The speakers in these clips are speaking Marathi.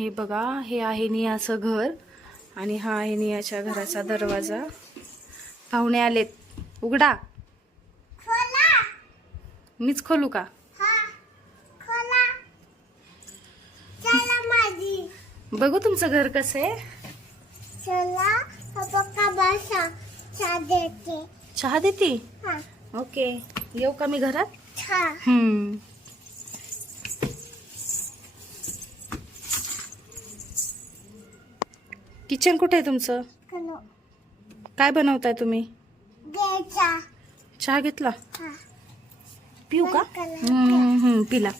हे बघा हे आहे नियाचं घर आणि हा आहे नियाच्या घराचा दरवाजा. पाहुणे आलेत. उघडा. खोला. मीच खोलू का? हा खोला. चला माझी. बघू तुमचं घर कसं आहे. चहा देते? हा. ओके. येऊ का मी घरात? हा. हम्म. किचन कुठे आहे तुमचं? काय बनवताय तुम्ही? चहा घेतला? पिऊ का. हम्म, पिला.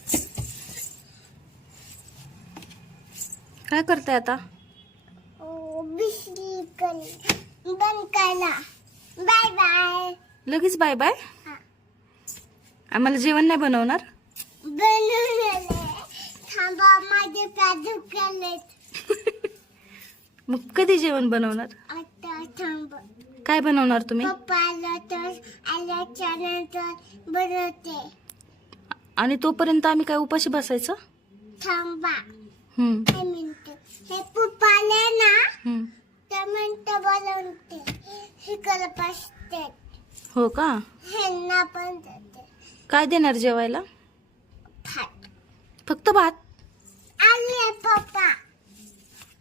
काय करताय आता? Bye bye. लगेच बाय बाय. आम्हाला जेवण नाही बनवणार? बनवलेले थांबा माझे दुखलेत मग कधी जेवण बनवणार? आता थांब. काय बनवणार तुम्ही? पप्पा आला तर आल्याच्यानंतर बनवते. आणि तोपर्यंत आम्ही काय उपाशी बसायचं? थांबा. हम्म, हे मिनिट. हे पप्पा आले ना हम्म. तर हे करत असते हो का? ह्यांना पण देते. काय देणार जेवायला? फक्त भात आले पप्पा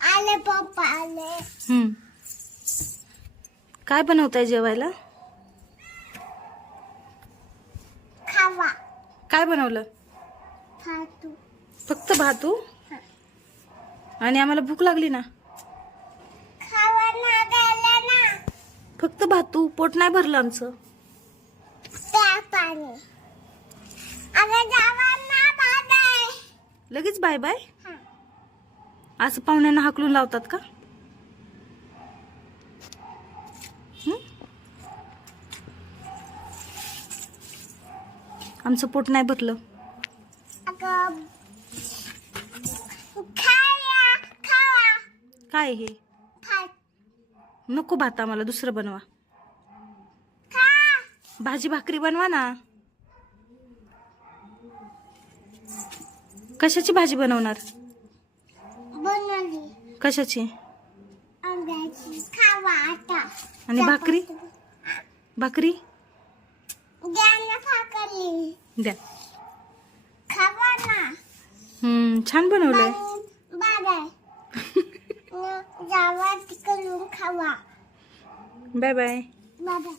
आले पप्पा आले हम्म. काय बनवताय जेवायला? खावा. काय बनवलं? फक्त भातू? आणि आम्हाला भूक लागली ना? खावा ना गेले ना. फक्त भातू पोट नाही भरलं आमचं. त्या पाणी. अगं जावा ना बाय लगेच बाय बाय? असं पाहुण्यांना हाकलून लावतात का? आमचं पोट नाही भरलं. अगं खाया खावा. काय हे? नको भात आम्हाला दुसरं बनवा. भाजी भाकरी बनवा ना. कशाची भाजी बनवणार? कशाची? आणि भाकरी? भाकरी? द्या हम्म छान बनवलंय. Bye bye. बाय